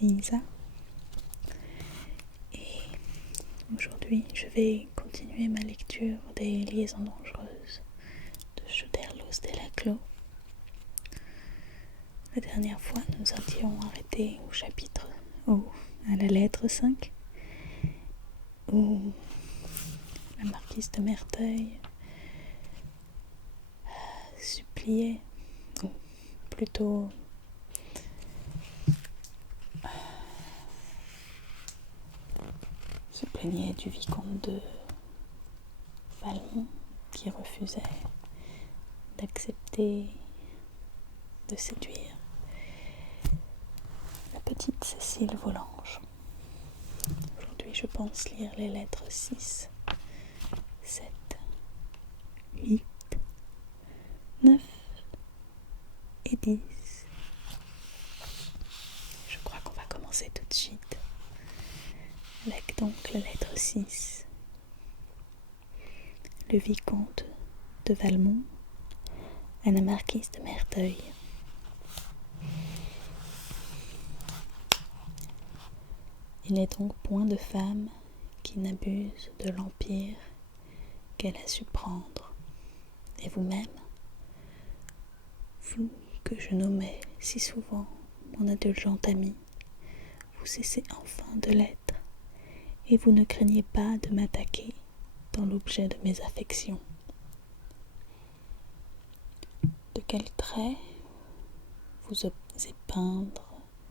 c'est Isa. Et aujourd'hui, je vais continuer ma lecture des Liaisons dangereuses de Choderlos de Laclos. La dernière fois, nous étions arrêtés à la lettre 5, où la marquise de Merteuil suppliait, ou plutôt se plaignait du vicomte de Valmont qui refusait d'accepter de séduire la petite Cécile Volanges. Aujourd'hui, je pense lire les lettres 6, 7, 8, 9 et 10. Je crois qu'on va commencer tout de suite avec donc la lettre 6. Le vicomte de Valmont à la marquise de Merteuil. Il n'est donc point de femme qui n'abuse de l'empire qu'elle a su prendre. Et vous-même, vous que je nommais si souvent mon indulgent ami, vous cessez enfin de l'être, et vous ne craignez pas de m'attaquer dans l'objet de mes affections. De quel trait vous osez peindre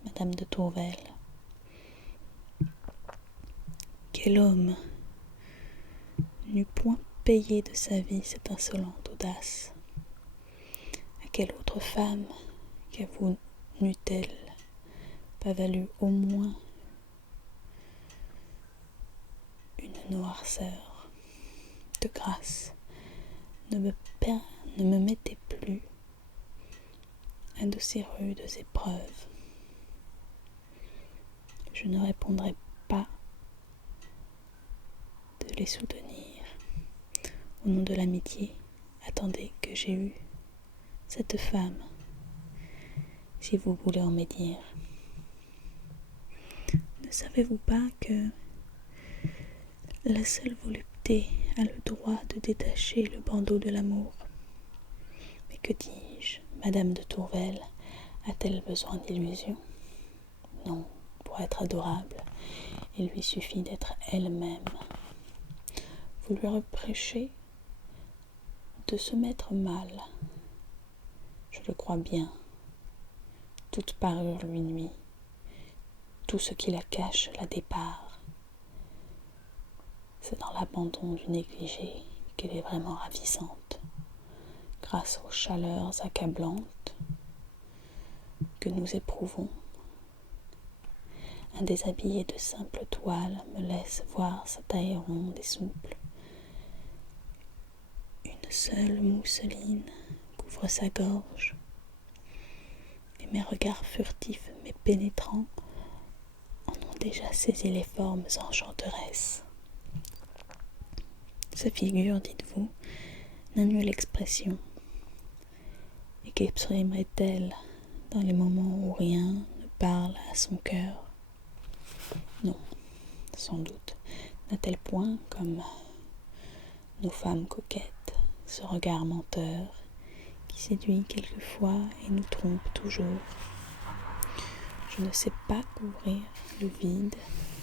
Madame de Tourvel? Quel homme n'eût point payé de sa vie cette insolente audace? À quelle autre femme qu'à vous n'eût-elle pas valu au moins une noirceur? De grâce, ne me mettez plus à de si rudes épreuves. Je ne répondrai pas de les soutenir. Au nom de l'amitié, attendez que j'ai eu cette femme, si vous voulez en médire. Ne savez-vous pas que la seule volupté a le droit de détacher le bandeau de l'amour? Mais que dis-je, Madame de Tourvel a-t-elle besoin d'illusions? Non, pour être adorable, il lui suffit d'être elle-même. Vous lui reprochez de se mettre mal. Je le crois bien. Toute parure lui nuit. Tout ce qui la cache la dépare. C'est dans l'abandon du négligé qu'elle est vraiment ravissante, grâce aux chaleurs accablantes que nous éprouvons. Un déshabillé de simple toile me laisse voir sa taille ronde et souple. Une seule mousseline couvre sa gorge, et mes regards furtifs mais pénétrants en ont déjà saisi les formes enchanteresses. Sa figure, dites-vous, n'a nulle expression, et qu'exprimerait-elle dans les moments où rien ne parle à son cœur? Non, sans doute n'a-t-elle point, comme nos femmes coquettes, ce regard menteur qui séduit quelquefois et nous trompe toujours. Je ne sais pas couvrir le vide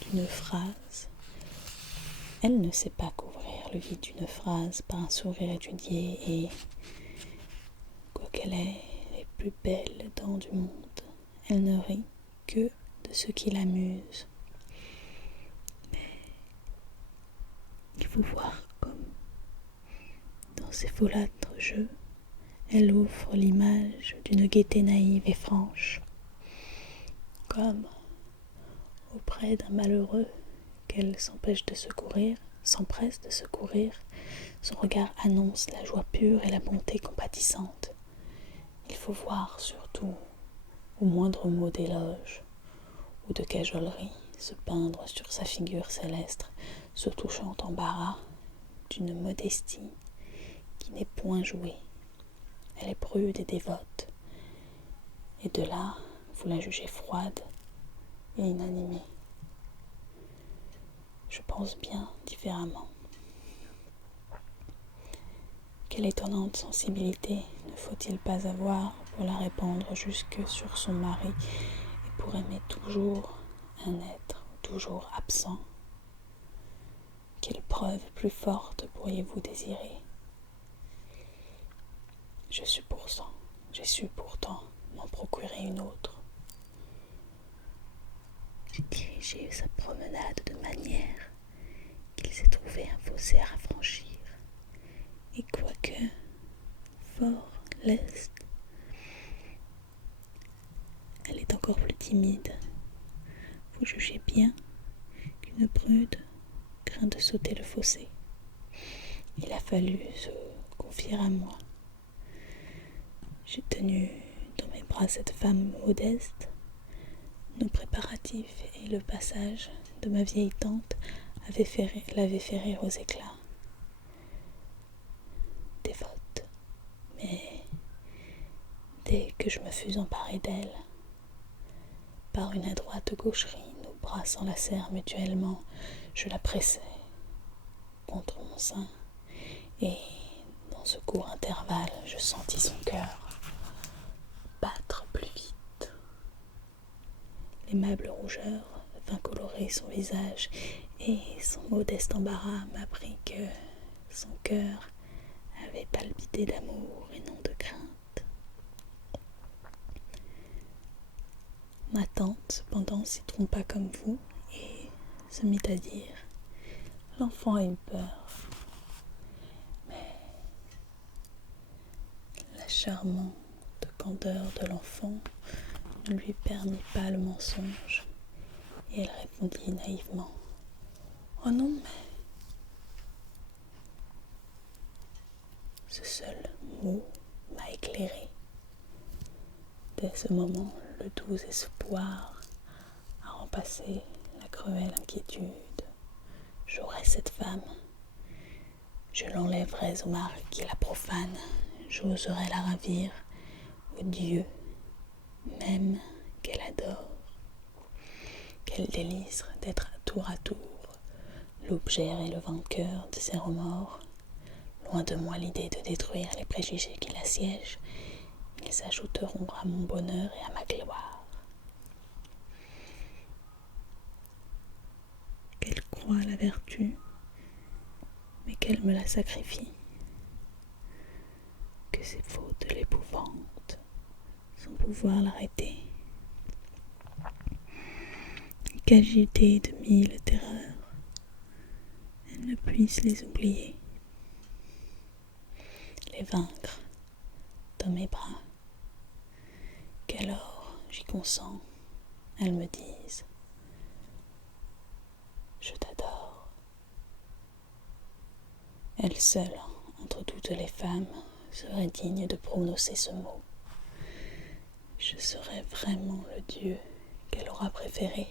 d'une phrase. Elle ne sait pas couvrir le vide d'une phrase par un sourire étudié et, quoiqu'elle ait les plus belles dents du monde, elle ne rit que de ce qui l'amuse. Mais il faut voir comme, dans ses folâtres jeux, elle offre l'image d'une gaieté naïve et franche, comme auprès d'un malheureux qu'elle s'empresse de secourir, son regard annonce la joie pure et la bonté compatissante. Il faut voir surtout, au moindre mot d'éloge ou de cajolerie, se peindre sur sa figure céleste ce touchant embarras d'une modestie qui n'est point jouée. Elle est prude et dévote, et de là, vous la jugez froide et inanimé. Je pense bien différemment. Quelle étonnante sensibilité ne faut-il pas avoir pour la répandre jusque sur son mari et pour aimer toujours un être toujours absent? Quelle preuve plus forte pourriez-vous désirer? J'ai su pourtant m'en procurer une autre. J'ai dirigé sa promenade de manière qu'il s'est trouvé un fossé à franchir, et quoique fort leste, elle est encore plus timide. Vous jugez bien qu'une prude craint de sauter le fossé. Il a fallu se confier à moi. J'ai tenu dans mes bras cette femme modeste. Nos préparatifs et le passage de ma vieille tante l'avaient fait rire aux éclats. Dévote, mais dès que je me fus emparée d'elle, par une adroite gaucherie, nos bras s'enlacèrent mutuellement. Je la pressai contre mon sein, et dans ce court intervalle, je sentis son cœur battre plus vite. L'aimable rougeur vint colorer son visage, et son modeste embarras m'apprit que son cœur avait palpité d'amour et non de crainte. Ma tante, cependant, s'y trompa comme vous, et se mit à dire: l'enfant a eu peur. Mais la charmante candeur de l'enfant ne lui permit pas le mensonge, et elle répondit naïvement: oh non, mais... Ce seul mot m'a éclairé. Dès ce moment, le doux espoir a remplacé la cruelle inquiétude. J'aurai cette femme, je l'enlèverai au mari qui la profane, j'oserai la ravir au Dieu même qu'elle adore. Quel délice d'être à tour l'objet et le vainqueur de ses remords. Loin de moi l'idée de détruire les préjugés qui l'assiègent. Ils s'ajouteront à mon bonheur et à ma gloire. Qu'elle croie la vertu, mais qu'elle me la sacrifie. Que ses fautes l'épouvantent, sans pouvoir l'arrêter. Qu'agitée de mille terreurs, elle ne puisse les oublier. Les vaincre dans mes bras, qu'alors j'y consens, elles me disent: je t'adore. Elle seule, entre toutes les femmes, serait digne de prononcer ce mot. Je serai vraiment le Dieu qu'elle aura préféré.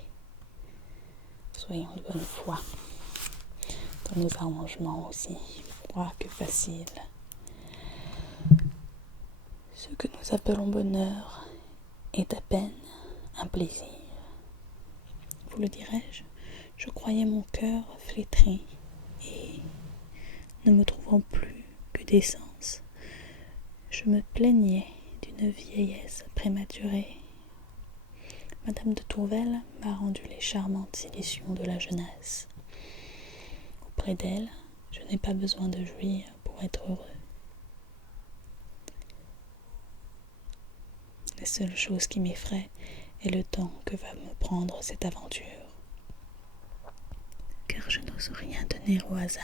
Soyons de bonne foi dans nos arrangements aussi froids que faciles. Ce que nous appelons bonheur est à peine un plaisir. Vous le dirai-je, je croyais mon cœur flétri, et, ne me trouvant plus que d'essence, je me plaignais d'une vieillesse prématurée. Madame de Tourvel m'a rendu les charmantes illusions de la jeunesse. Auprès d'elle, je n'ai pas besoin de jouir pour être heureux. La seule chose qui m'effraie est le temps que va me prendre cette aventure. Car je n'ose rien donner au hasard.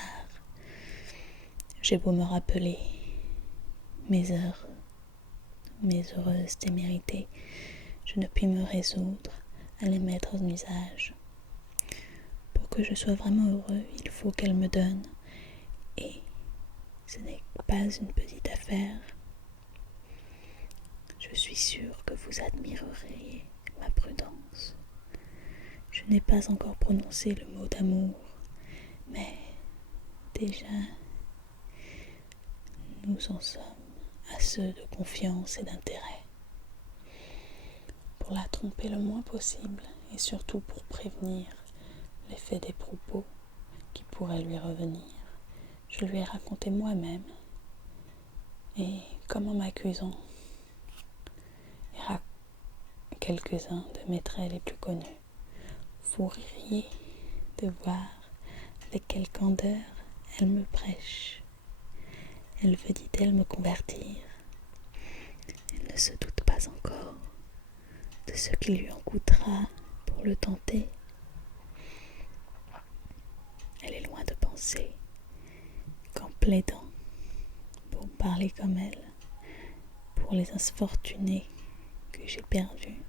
J'ai beau me rappeler mes heureuses témérités, je ne puis me résoudre à les mettre en usage. Pour que je sois vraiment heureux, il faut qu'elle me donne, et ce n'est pas une petite affaire. Je suis sûre que vous admireriez ma prudence. Je n'ai pas encore prononcé le mot d'amour, mais déjà nous en sommes à ceux de confiance et d'intérêt. Pour la tromper le moins possible et surtout pour prévenir l'effet des propos qui pourraient lui revenir, je lui ai raconté moi-même, et comme en m'accusant, quelques-uns de mes traits les plus connus. Vous ririez de voir avec quelle candeur elle me prêche. Elle veut, dit-elle, me convertir. Elle ne se doute pas encore de ce qui lui en coûtera pour le tenter. Elle est loin de penser qu'en plaidant pour parler comme elle, pour les infortunés que j'ai perdus,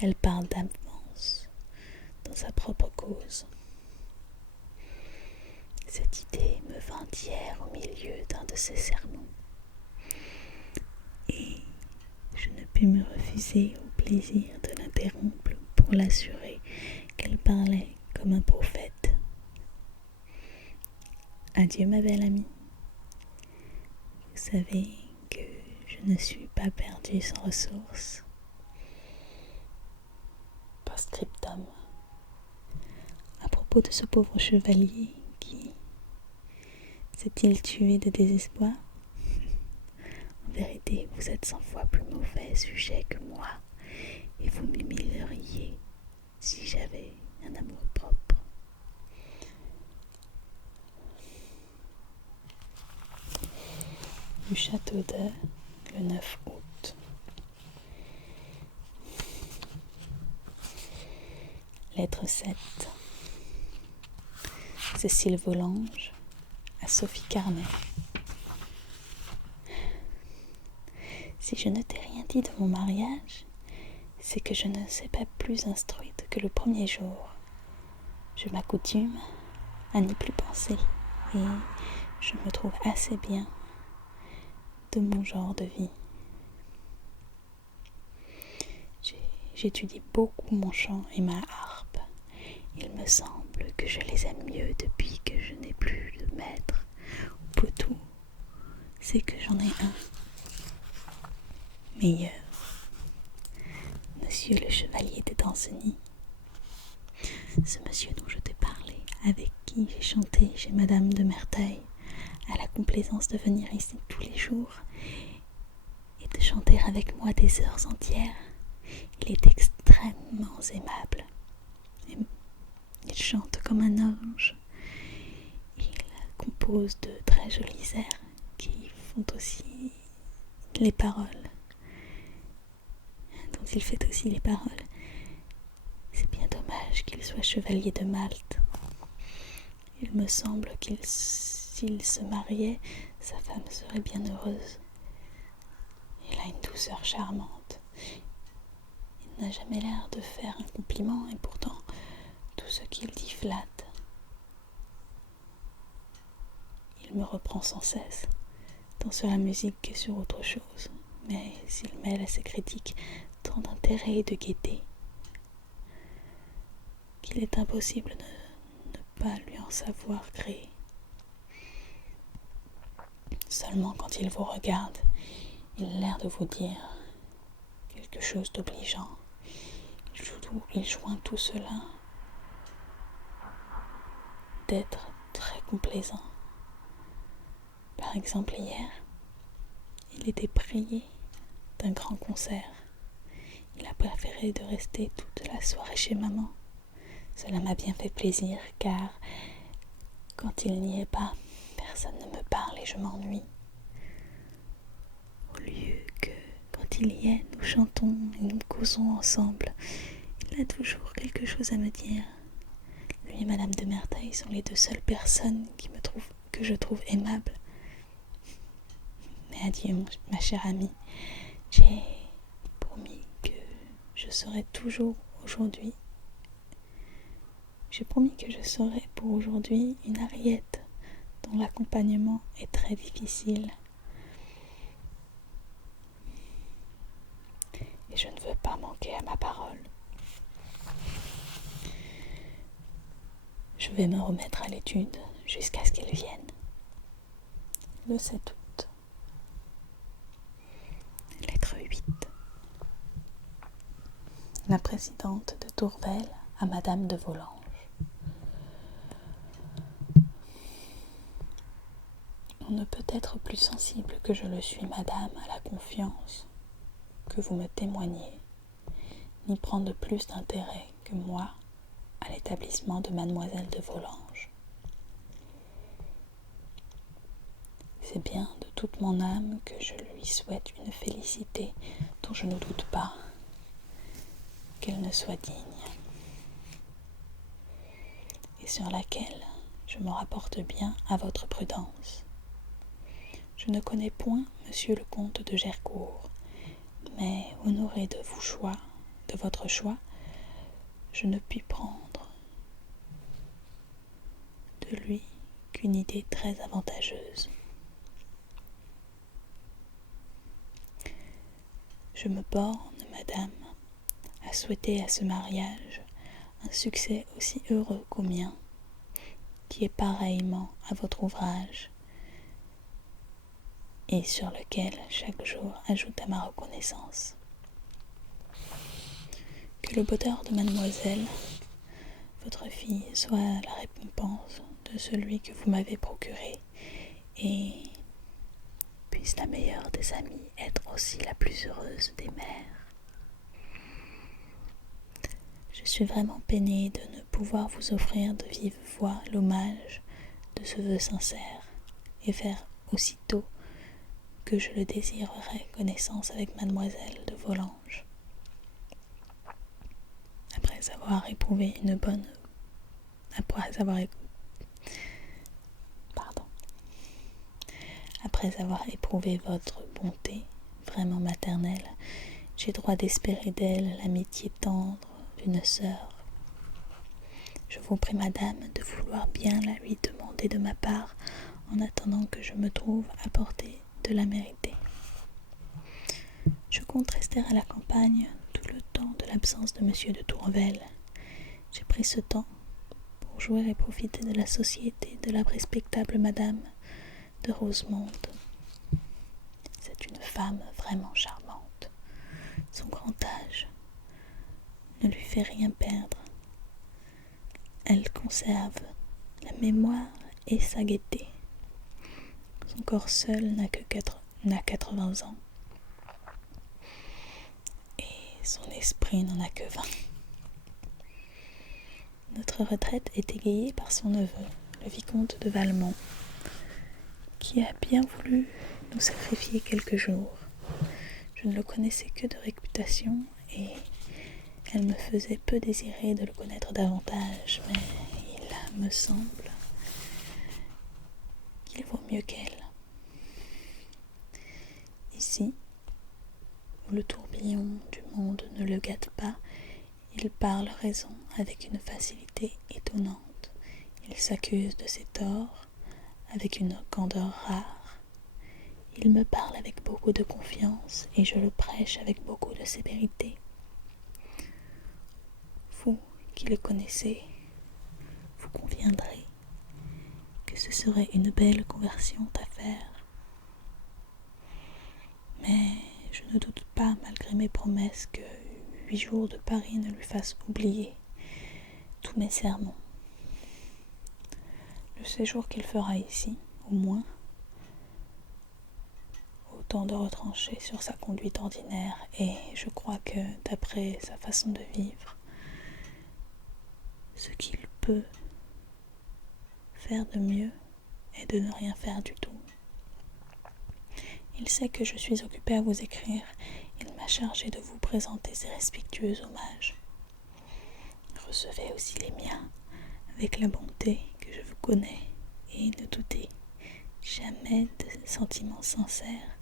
elle parle d'avance dans sa propre cause. Cette idée me vint hier au milieu d'un de ses sermons, et je ne pus me refuser au plaisir de l'interrompre pour l'assurer qu'elle parlait comme un prophète. Adieu ma belle amie. Vous savez que je ne suis pas perdue sans ressources. Post-scriptum. À propos de ce pauvre chevalier qui s'est-il tué de désespoir? En vérité, vous êtes 100 fois plus mauvais sujet que moi, et vous m'humilieriez si j'avais un amour propre. Du château de le 9 août. Lettre 7. Cécile Volange à Sophie Carnet. Si je ne t'ai rien dit de mon mariage, c'est que je ne sais pas plus instruite que le premier jour. Je m'accoutume à n'y plus penser, et je me trouve assez bien de mon genre de vie. J'étudie beaucoup mon chant et ma harpe. Il me semble que je les aime mieux depuis que je n'ai plus de maître. Ou plutôt, c'est que j'en ai un meilleur. Monsieur le chevalier de Danceny. Ce monsieur dont je t'ai parlé, avec qui j'ai chanté chez Madame de Merteuil, a la complaisance de venir ici tous les jours et de chanter avec moi des heures entières. Il est extrêmement aimable. Il chante comme un ange. Il compose de très jolis airs qui font aussi les paroles, dont il fait aussi les paroles. C'est bien dommage qu'il soit chevalier de Malte. Il me semble s'il se mariait, sa femme serait bien heureuse. Il a une douceur charmante. Il n'a jamais l'air de faire un compliment, et pourtant tout ce qu'il dit flatte. Il me reprend sans cesse, tant sur la musique que sur autre chose, mais s'il mêle à ses critiques tant d'intérêt et de gaieté qu'il est impossible de ne pas lui en savoir gré. Seulement quand il vous regarde, il a l'air de vous dire quelque chose d'obligeant. Il joint tout cela d'être très complaisant. Par exemple, hier, il était prié d'un grand concert. Il a préféré de rester toute la soirée chez maman. Cela m'a bien fait plaisir, car quand il n'y est pas, personne ne me parle et je m'ennuie. Au lieu que, quand il y est, nous chantons et nous causons ensemble, il a toujours quelque chose à me dire. Lui et Madame de Merteuil sont les deux seules personnes que je trouve aimables. Mais adieu, ma chère amie. J'ai promis que je serai pour aujourd'hui une ariette dont l'accompagnement est très difficile. Et je ne veux pas manquer à ma parole. Je vais me remettre à l'étude jusqu'à ce qu'il vienne. Le 7 août. Lettre 8. la présidente de Tourvel à Madame de Volanges. On ne peut être plus sensible que je le suis, madame, à la confiance que vous me témoignez, ni prendre plus d'intérêt que moi à l'établissement de mademoiselle de Volanges. C'est bien de toute mon âme que je lui souhaite une félicité dont je ne doute pas qu'elle ne soit digne, et sur laquelle je me rapporte bien à votre prudence. Je ne connais point monsieur le comte de Gercourt, mais honoré de votre choix, je ne puis prendre de lui qu'une idée très avantageuse. Je me borne, madame, à souhaiter à ce mariage un succès aussi heureux qu'au mien, qui est pareillement à votre ouvrage, et sur lequel chaque jour ajoute à ma reconnaissance. Que le bonheur de mademoiselle, votre fille, soit la récompense de celui que vous m'avez procuré, et puisse la meilleure des amies être aussi la plus heureuse des mères. Je suis vraiment peinée de ne pouvoir vous offrir de vive voix l'hommage de ce vœu sincère, et faire aussitôt que je le désirerai connaissance avec mademoiselle de Volanges. Après avoir éprouvé votre bonté vraiment maternelle, j'ai droit d'espérer d'elle l'amitié tendre d'une sœur. Je vous prie, madame, de vouloir bien la lui demander de ma part, en attendant que je me trouve à portée de la mériter. Je compte rester à la campagne tout le temps de l'absence de monsieur de Tourvel. J'ai pris ce temps pour jouer et profiter de la société de la respectable madame de Rosemonde. C'est une femme vraiment charmante. Son grand âge ne lui fait rien perdre. Elle conserve la mémoire et sa gaieté. Son corps seul n'a 80 ans. Et son esprit n'en a que 20. Notre retraite est égayée par son neveu, le vicomte de Valmont, qui a bien voulu nous sacrifier quelques jours. Je ne le connaissais que de réputation, et elle me faisait peu désirer de le connaître davantage, mais il me semble qu'il vaut mieux qu'elle. Ici, où le tourbillon du monde ne le gâte pas, il parle raison avec une facilité étonnante. Il s'accuse de ses torts avec une candeur rare. Il me parle avec beaucoup de confiance, et je le prêche avec beaucoup de sévérité. Vous qui le connaissez, vous conviendrez que ce serait une belle conversion à faire. Mais je ne doute pas, malgré mes promesses, que 8 jours de Paris ne lui fassent oublier tous mes sermons. Le séjour qu'il fera ici, au moins, autant de retrancher sur sa conduite ordinaire, et je crois que, d'après sa façon de vivre, ce qu'il peut faire de mieux est de ne rien faire du tout. Il sait que je suis occupée à vous écrire. Il m'a chargé de vous présenter ses respectueux hommages. Recevez aussi les miens avec la bonté que je vous connais, et ne doutez jamais des sentiments sincères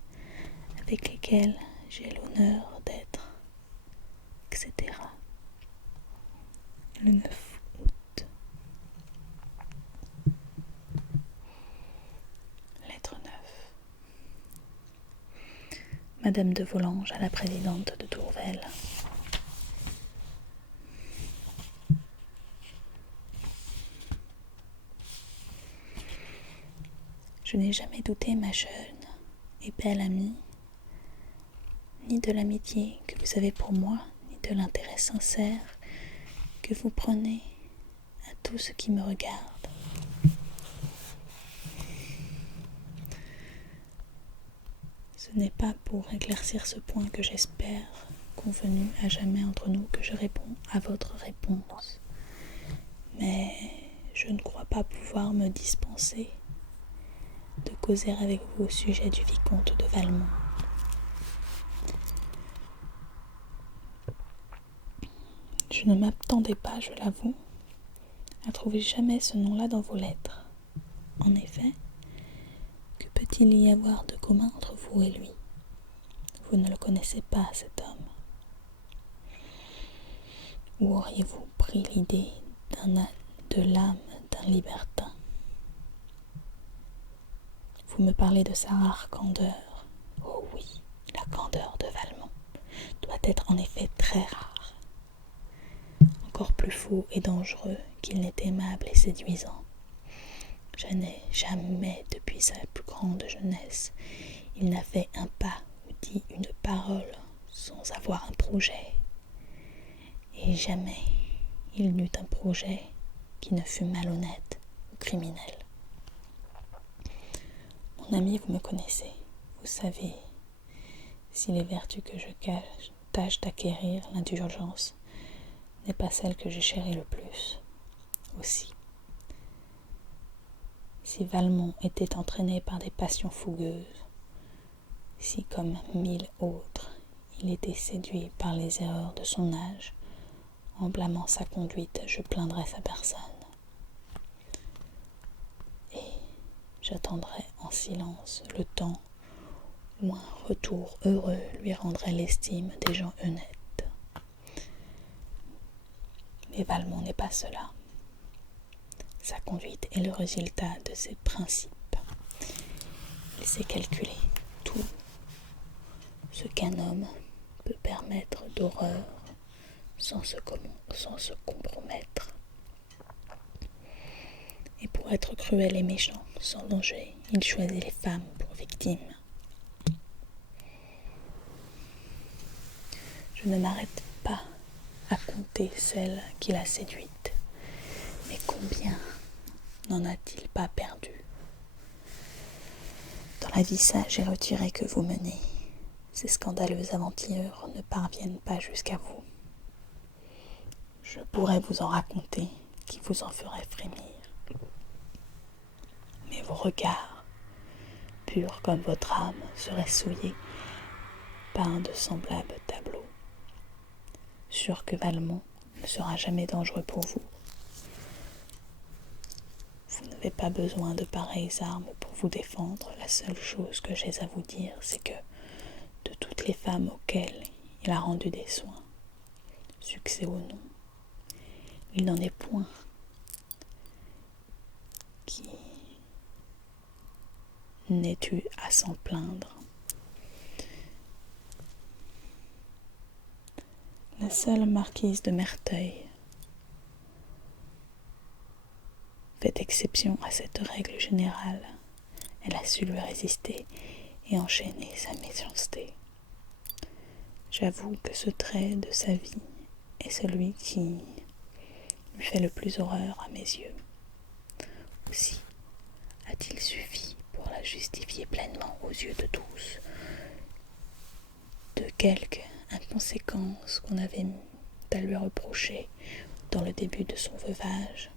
avec lesquels j'ai l'honneur d'être, etc. Le 9 août. Lettre 9. Madame de Volanges à la présidente de Tourvel. Je n'ai jamais douté, ma jeune et belle amie, ni de l'amitié que vous avez pour moi, ni de de l'intérêt sincère que vous prenez à tout ce qui me regarde. Ce n'est pas pour éclaircir ce point que j'espère, convenu à jamais entre nous, que je réponds à votre réponse. Mais je ne crois pas pouvoir me dispenser de causer avec vous au sujet du vicomte de Valmont. Je ne m'attendais pas, je l'avoue, à trouver jamais ce nom-là dans vos lettres. En effet, que peut-il y avoir de commun entre vous et lui? Vous ne le connaissez pas, cet homme. Où auriez-vous pris l'idée de l'âme d'un libertin? Vous me parlez de sa rare candeur. Oh oui, la candeur de Valmont doit être en effet très rare. Encore plus faux et dangereux qu'il n'est aimable et séduisant. Je n'ai jamais, depuis sa plus grande jeunesse, il n'a fait un pas ou dit une parole sans avoir un projet. Et jamais il n'eut un projet qui ne fût malhonnête ou criminel. Mon ami, vous me connaissez, vous savez si les vertus que je tâche d'acquérir, l'indulgence, n'est pas celle que j'ai chérie le plus. Aussi, si Valmont était entraîné par des passions fougueuses, si comme 1000 autres, il était séduit par les erreurs de son âge, en blâmant sa conduite, je plaindrais sa personne. Et j'attendrai en silence le temps où un retour heureux lui rendrait l'estime des gens honnêtes. Mais Valmont n'est pas cela. Sa conduite est le résultat de ses principes. Il sait calculer tout ce qu'un homme peut permettre d'horreur sans se compromettre. Et pour être cruel et méchant, sans danger, il choisit les femmes pour victimes. Je ne m'arrête pas à compter celles qu'il a séduites. Mais combien n'en a-t-il pas perdu? Dans la vie sage et retirée que vous menez, ces scandaleuses aventures ne parviennent pas jusqu'à vous. Je pourrais vous en raconter qui vous en ferait frémir. Mais vos regards, purs comme votre âme, seraient souillés par un de semblables tableaux. Sûr que Valmont ne sera jamais dangereux pour vous. Vous n'avez pas besoin de pareilles armes pour vous défendre. La seule chose que j'ai à vous dire, c'est que de toutes les femmes auxquelles il a rendu des soins, succès ou non, il n'en est point qui n'ait eu à s'en plaindre. La seule marquise de Merteuil fait exception à cette règle générale. Elle a su lui résister et enchaîner sa méchanceté. J'avoue que ce trait de sa vie est celui qui lui fait le plus horreur à mes yeux. Aussi a-t-il suffi pour la justifier pleinement aux yeux de tous de quelque inconséquence qu'on avait à lui reprocher dans le début de son veuvage.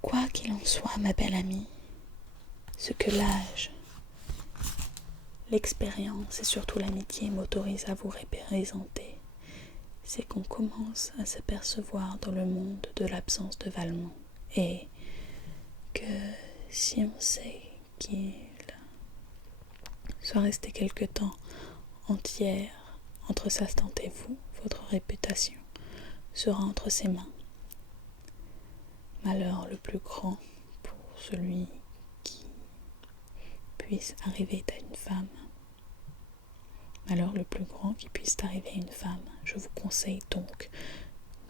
Quoi qu'il en soit, ma belle amie, ce que l'âge, l'expérience et surtout l'amitié m'autorisent à vous représenter, c'est qu'on commence à s'apercevoir dans le monde de l'absence de Valmont, et que si on sait qu'il soit resté quelque temps entière entre sa tante et vous, votre réputation sera entre ses mains. Malheur le plus grand pour celui qui puisse arriver à une femme. Malheur le plus grand qui puisse arriver à une femme. Je vous conseille donc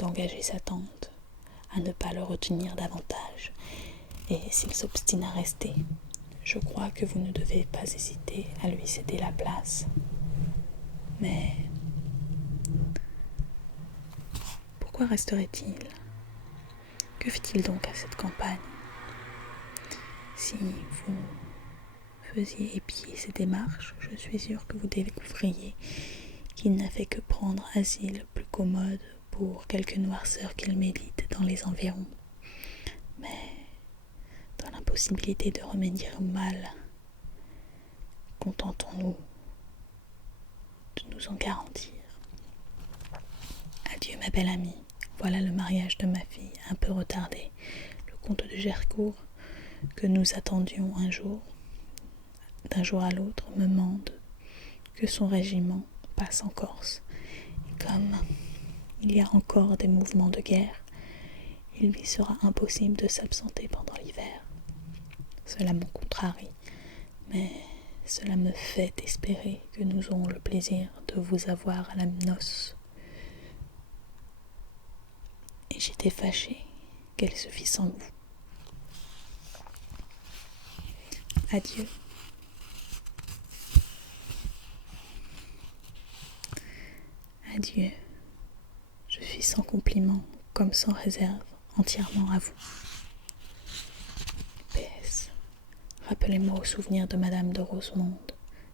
d'engager sa tante, à ne pas le retenir davantage. Et s'il s'obstine à rester, Je crois que vous ne devez pas hésiter à lui céder la place. Mais pourquoi resterait-il? Que fait-il donc à cette campagne? Si vous faisiez épier ses démarches, je suis sûre que vous découvririez qu'il n'a fait que prendre asile plus commode pour quelque noirceur qu'il médite dans les environs. Mais dans l'impossibilité de remédier au mal, contentons-nous de nous en garantir. Adieu ma belle amie, voilà le mariage de ma fille, un peu retardé. Le comte de Gercourt, que nous attendions d'un jour à l'autre, me mande que son régiment passe en Corse. Et comme il y a encore des mouvements de guerre, il lui sera impossible de s'absenter pendant l'hiver. Cela me contrarie, mais cela me fait espérer que nous aurons le plaisir de vous avoir à la noce. Et j'étais fâchée qu'elle se fît sans vous. Adieu. Adieu. Je suis sans compliment, comme sans réserve, entièrement à vous. PS. Rappelez-moi au souvenir de Madame de Rosemonde,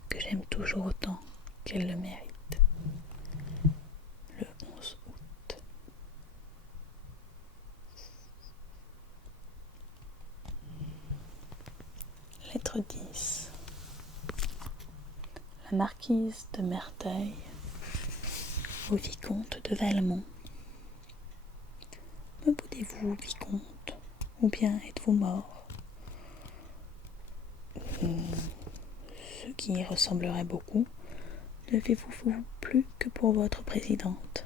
que j'aime toujours autant qu'elle le mérite. Le 11 août. Lettre 10. La marquise de Merteuil au vicomte de Valmont. Me boudez-vous, vicomte, ou bien êtes-vous mort? Ce qui y ressemblerait beaucoup, ne vivez-vous plus que pour votre présidente?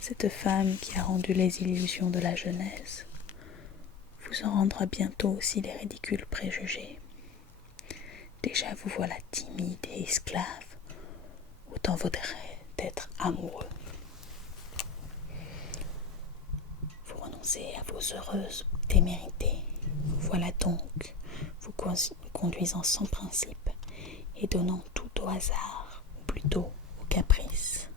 Cette femme qui a rendu les illusions de la jeunesse vous en rendra bientôt aussi les ridicules préjugés. Déjà vous voilà timide et esclave, autant vaudrait d'être amoureux. Vous renoncez à vos heureuses témérités. Vous voilà donc vous conduisant sans principe et donnant tout au hasard, ou plutôt au caprice.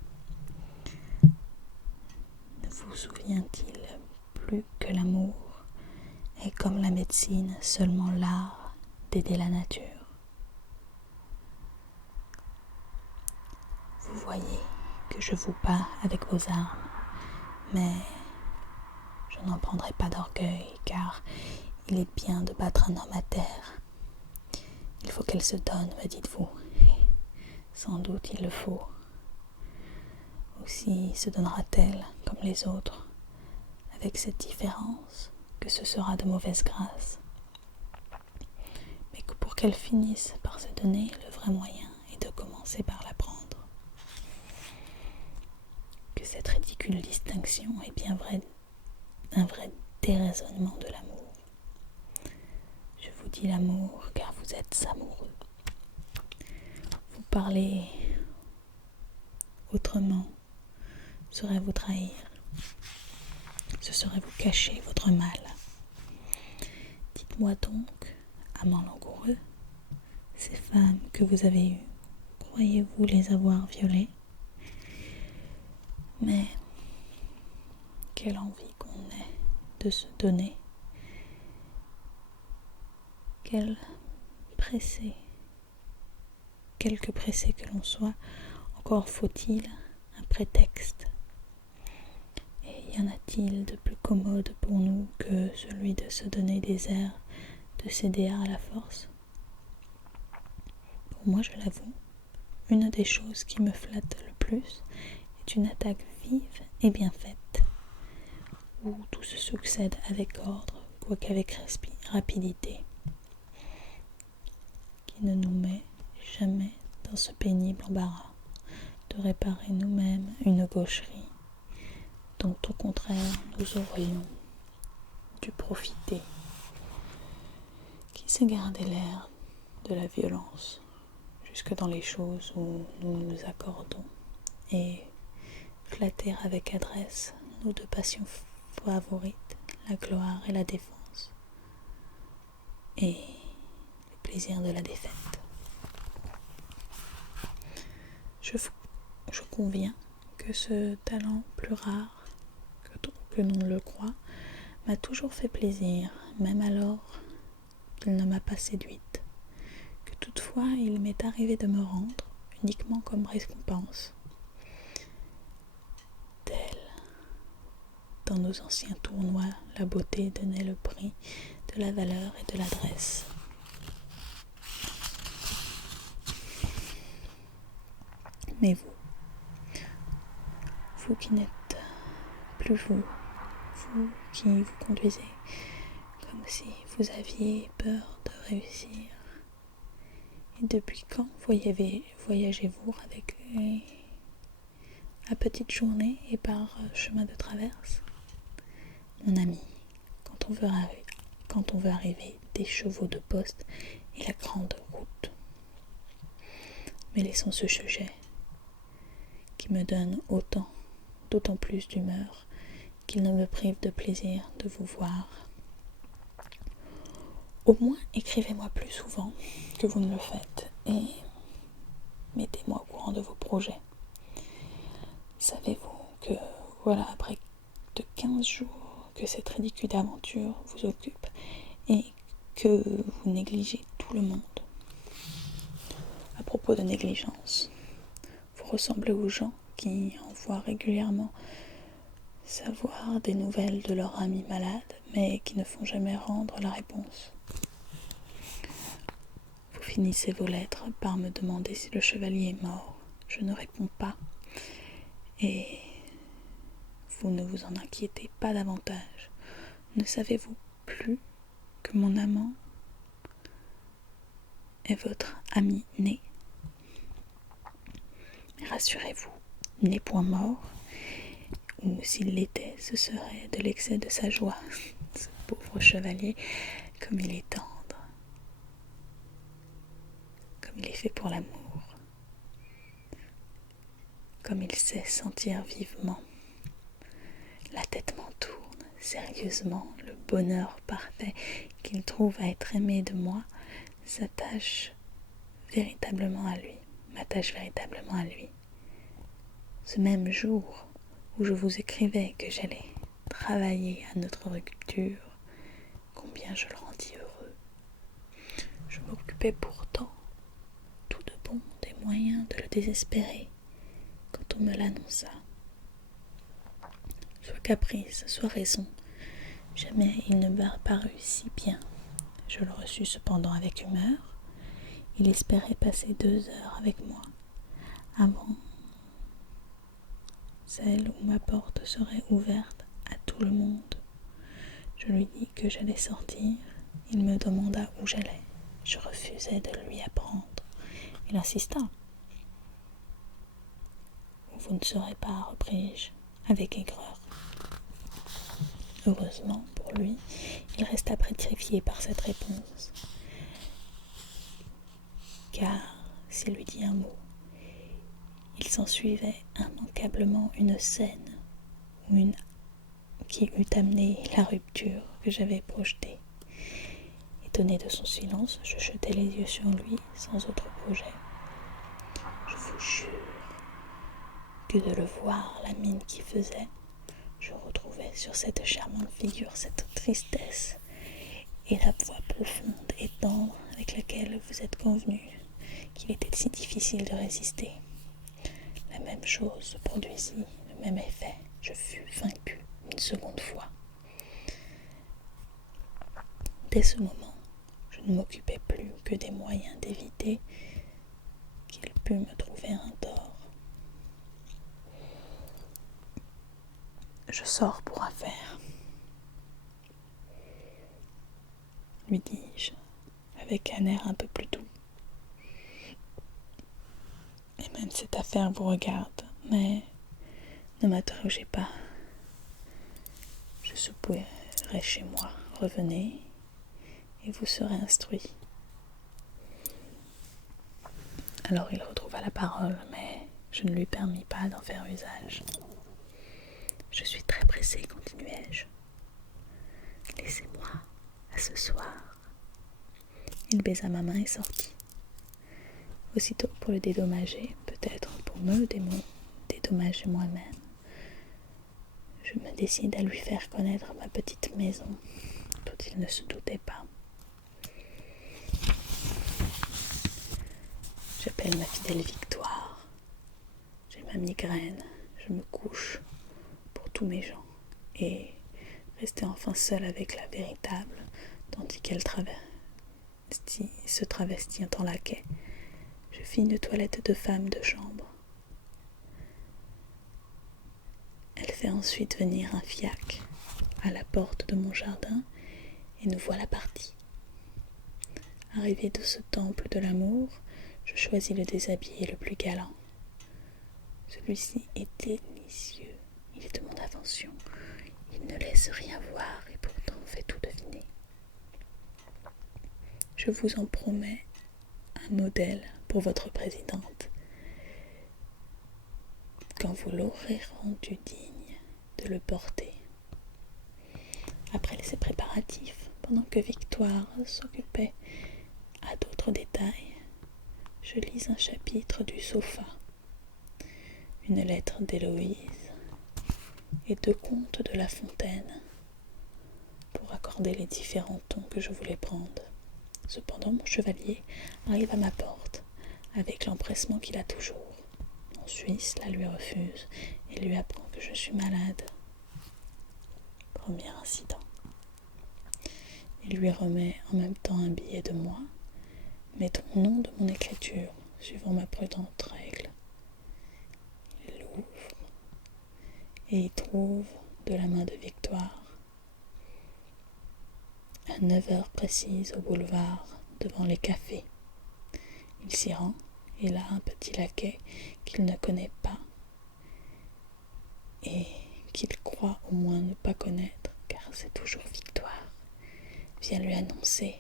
Ne vous souvient-il plus que l'amour est comme la médecine seulement l'art d'aider la nature? Vous voyez que je vous bats avec vos armes, mais je n'en prendrai pas d'orgueil, car il est bien de battre un homme à terre. Il faut qu'elle se donne, me dites-vous. Sans doute il le faut. Aussi se donnera-t-elle comme les autres, avec cette différence que ce sera de mauvaise grâce. Mais que pour qu'elle finisse par se donner, le vrai moyen est de commencer par la prendre. Que cette ridicule distinction est bien un vrai déraisonnement de l'amour. Je vous dis l'amour car vous êtes amoureux. Vous parler autrement serait vous trahir. Ce serait vous cacher votre mal. Dites-moi donc, amant langoureux, ces femmes que vous avez eues, croyez-vous les avoir violées? Mais quelle envie qu'on ait de se donner, quelque pressé que l'on soit, encore faut-il un prétexte. Et y en a-t-il de plus commode pour nous que celui de se donner des airs, de céder à la force? Pour moi, je l'avoue, une des choses qui me flatte le plus est une attaque vive et bien faite, où tout se succède avec ordre, quoiqu'avec rapidité, qui ne nous met jamais dans ce pénible embarras de réparer nous-mêmes une gaucherie dont au contraire nous aurions dû profiter, qui sait garder l'air de la violence jusque dans les choses où nous nous accordons et flatter avec adresse nos deux passions favorites, la gloire et la défense. Et plaisir de la défaite. Je conviens que ce talent plus rare que l'on le croit m'a toujours fait plaisir, même alors qu'il ne m'a pas séduite, que toutefois il m'est arrivé de me rendre uniquement comme récompense. Tel, dans nos anciens tournois, la beauté donnait le prix de la valeur et de l'adresse. Mais vous qui n'êtes plus vous qui vous conduisez comme si vous aviez peur de réussir. Et depuis quand voyagez-vous avec à petite journée et par chemin de traverse? Mon ami, quand on veut arriver des chevaux de poste et la grande route. Mais laissons ce sujet qui me donne d'autant plus d'humeur qu'il ne me prive de plaisir de vous voir. Au moins, écrivez-moi plus souvent que vous ne le faites et mettez-moi au courant de vos projets. Savez-vous que voilà, après de 15 jours que cette ridicule aventure vous occupe et que vous négligez tout le monde. À propos de négligence, vous ressemblez aux gens qui envoient régulièrement savoir des nouvelles de leur ami malade, mais qui ne font jamais rendre la réponse. Vous finissez vos lettres par me demander si le chevalier est mort. Je ne réponds pas. Et vous ne vous en inquiétez pas davantage. Ne savez-vous plus que mon amant est votre ami né? Mais rassurez-vous, il n'est point mort. Ou s'il l'était, ce serait de l'excès de sa joie. Ce pauvre chevalier, comme il est tendre, comme il est fait pour l'amour, comme il sait sentir vivement. La tête m'en tourne, sérieusement, le bonheur parfait qu'il trouve à être aimé de moi m'attache véritablement à lui. Ce même jour où je vous écrivais que j'allais travailler à notre rupture, combien je le rendis heureux. Je m'occupais pourtant tout de bon des moyens de le désespérer quand on me l'annonça. Soit caprice, soit raison, jamais il ne m'a paru si bien. Je le reçus cependant avec humeur. Il espérait passer 2 heures avec moi avant celle où ma porte serait ouverte à tout le monde. Je lui dis que j'allais sortir. Il me demanda où j'allais. Je refusai de lui apprendre. Il insista. Vous ne saurez pas, repris-je, avec aigreur. Heureusement pour lui, il resta pétrifié par cette réponse. Car, s'il lui dit un mot, il s'ensuivait immanquablement une scène qui eût amené la rupture que j'avais projetée. Étonné de son silence, je jetai les yeux sur lui sans autre projet. Je vous jure que de le voir, la mine qu'il faisait, je retrouvais sur cette charmante figure cette tristesse et la voix profonde et tendre avec laquelle vous êtes convenu qu'il était si difficile de résister. La même chose se produisit, le même effet. Je fus vaincu une seconde fois. Dès ce moment, je ne m'occupais plus que des moyens d'éviter qu'il pût me trouver un tort. Je sors pour affaire, lui dis-je, avec un air un peu plus doux. Et même cette affaire vous regarde, mais ne m'interrogez pas. Je souperai chez moi, revenez, et vous serez instruit. Alors il retrouva la parole, mais je ne lui permis pas d'en faire usage. Je suis très pressé, continuai-je. Laissez-moi, à ce soir, Il baisa ma main et sortit. Aussitôt, pour le dédommager, peut-être pour me dédommager moi-même, je me décide à lui faire connaître ma petite maison, dont il ne se doutait pas. J'appelle ma fidèle Victoire. J'ai ma migraine, je me couche pour tous mes gens, et rester enfin seule avec la véritable, tandis qu'elle se travestit en laquais. Je fis une toilette de femme de chambre. Elle fait ensuite venir un fiac à la porte de mon jardin et nous voilà partis. Arrivé de ce temple de l'amour, je choisis le déshabillé le plus galant. Celui-ci est délicieux, il est de mon invention, il ne laisse rien voir et pourtant fait tout deviner. Je vous en promets un modèle pour votre présidente, quand vous l'aurez rendu digne de le porter. Après ces préparatifs, pendant que Victoire s'occupait à d'autres détails, je lis un chapitre du sofa, une lettre d'Héloïse et 2 contes de La Fontaine pour accorder les différents tons que je voulais prendre. Cependant, mon chevalier arrive à ma porte avec l'empressement qu'il a toujours. Mon Suisse la lui refuse et lui apprend que je suis malade. Premier incident. Il lui remet en même temps un billet de moi, mettant le nom de mon écriture, suivant ma prudente règle. Il l'ouvre et y trouve de la main de Victoire, à 9h précises au boulevard, devant les cafés. Il s'y rend, et là un petit laquais qu'il ne connaît pas, et qu'il croit au moins ne pas connaître, car c'est toujours Victoire, vient lui annoncer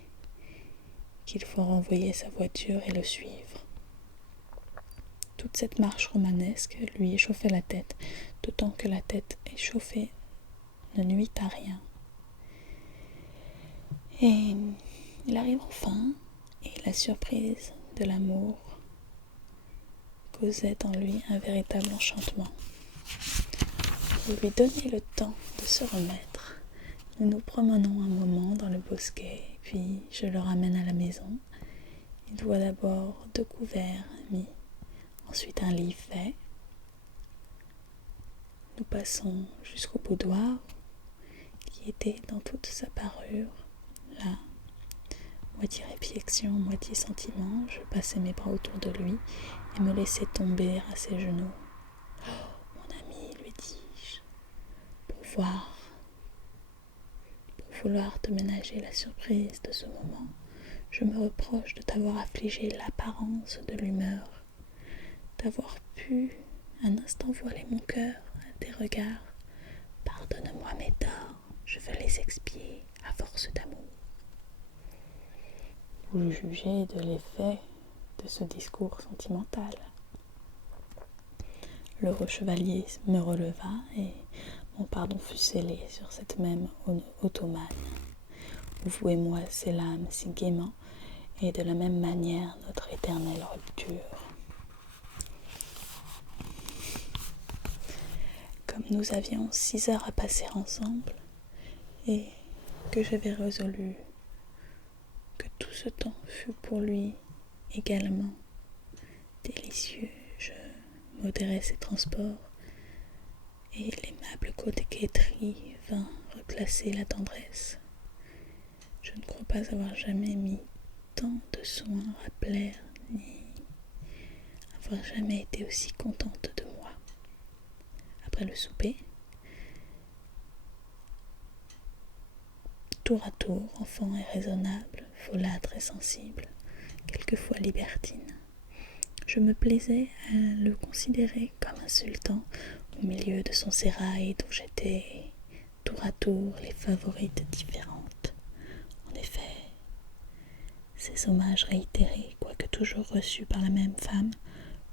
qu'il faut renvoyer sa voiture et le suivre. Toute cette marche romanesque lui échauffait la tête, d'autant que la tête échauffée ne nuit à rien. Et il arrive enfin, et la surprise de l'amour causait en lui un véritable enchantement. Pour lui donner le temps de se remettre, nous nous promenons un moment dans le bosquet, puis je le ramène à la maison. Il voit d'abord 2 couverts mis, ensuite un lit fait. Nous passons jusqu'au boudoir, qui était dans toute sa parure. Là, moitié réflexion, moitié sentiment, je passais mes bras autour de lui et me laissais tomber à ses genoux. « Oh, mon ami, lui dis-je, pour vouloir te ménager la surprise de ce moment, je me reproche de t'avoir affligé l'apparence de l'humeur, d'avoir pu un instant voiler mon cœur à tes regards. Pardonne-moi mes torts, je veux les expier à force d'amour. » Vous jugez de l'effet de ce discours sentimental. L'heureux chevalier me releva et mon pardon fut scellé sur cette même ottomane, où vous et moi scellâmes si gaiement, et de la même manière notre éternelle rupture. Comme nous avions 6 heures à passer ensemble, et que j'avais résolu que tout ce temps fut pour lui également délicieux, je modérai ses transports, et l'aimable coquetterie vint replacer la tendresse. Je ne crois pas avoir jamais mis tant de soin à plaire, ni avoir jamais été aussi contente de moi. Après le souper, tour à tour, enfant et raisonnable, folâtre et sensible, quelquefois libertine, je me plaisais à le considérer comme un sultan au milieu de son sérail dont j'étais tour à tour les favorites différentes. En effet, ces hommages réitérés, quoique toujours reçus par la même femme,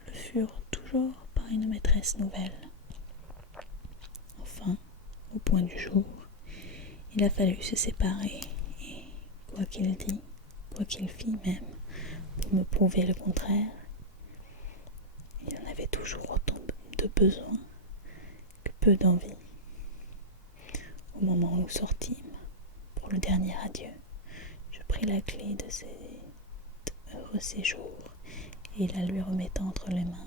le furent toujours par une maîtresse nouvelle. Enfin, au point du jour, il a fallu se séparer, et quoi qu'il dit, quoi qu'il fît même, pour me prouver le contraire, il en avait toujours autant de besoin que peu d'envie. Au moment où nous sortîmes pour le dernier adieu, je pris la clé de cet heureux séjour et la lui remettant entre les mains.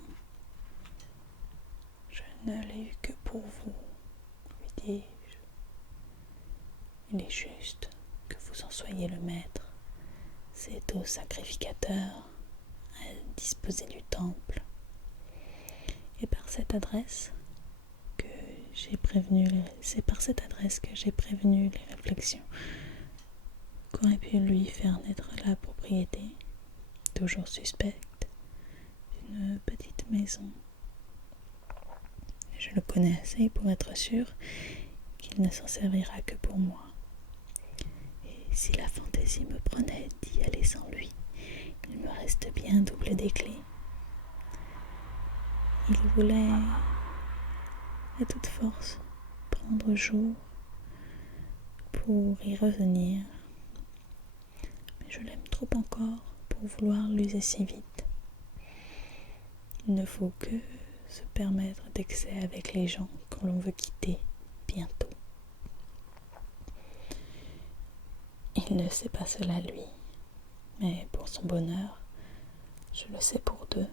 « Je ne l'ai eu que pour vous, lui dis-je. Il est juste que vous en soyez le maître. C'est au sacrificateur à disposer du temple. » Et c'est par cette adresse que j'ai prévenu les réflexions qu'aurait pu lui faire naître la propriété, toujours suspecte, d'une petite maison. Je le connais assez pour être sûr qu'il ne s'en servira que pour moi. Et si la fantaisie me prenait d'y aller sans lui, il me reste bien double des clés. Il voulait, à toute force, prendre jour pour y revenir, mais je l'aime trop encore pour vouloir l'user si vite. Il ne faut que se permettre d'excès avec les gens que l'on veut quitter bientôt. Il ne sait pas cela lui, mais pour son bonheur, je le sais pour deux.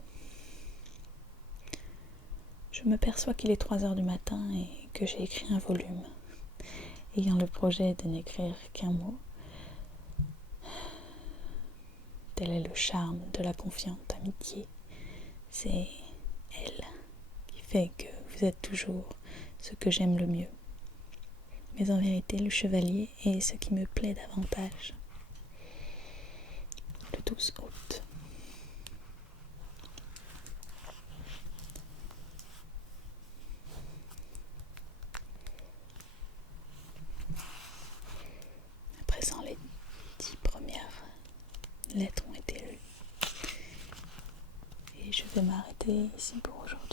Je me perçois qu'il est 3 heures du matin et que j'ai écrit un volume, ayant le projet de n'écrire qu'un mot. Tel est le charme de la confiante amitié. C'est elle qui fait que vous êtes toujours ce que j'aime le mieux. Mais en vérité, le chevalier est ce qui me plaît davantage. Le 12 août. À présent, les 10 premières lettres ont été lues. Et je vais m'arrêter ici pour aujourd'hui.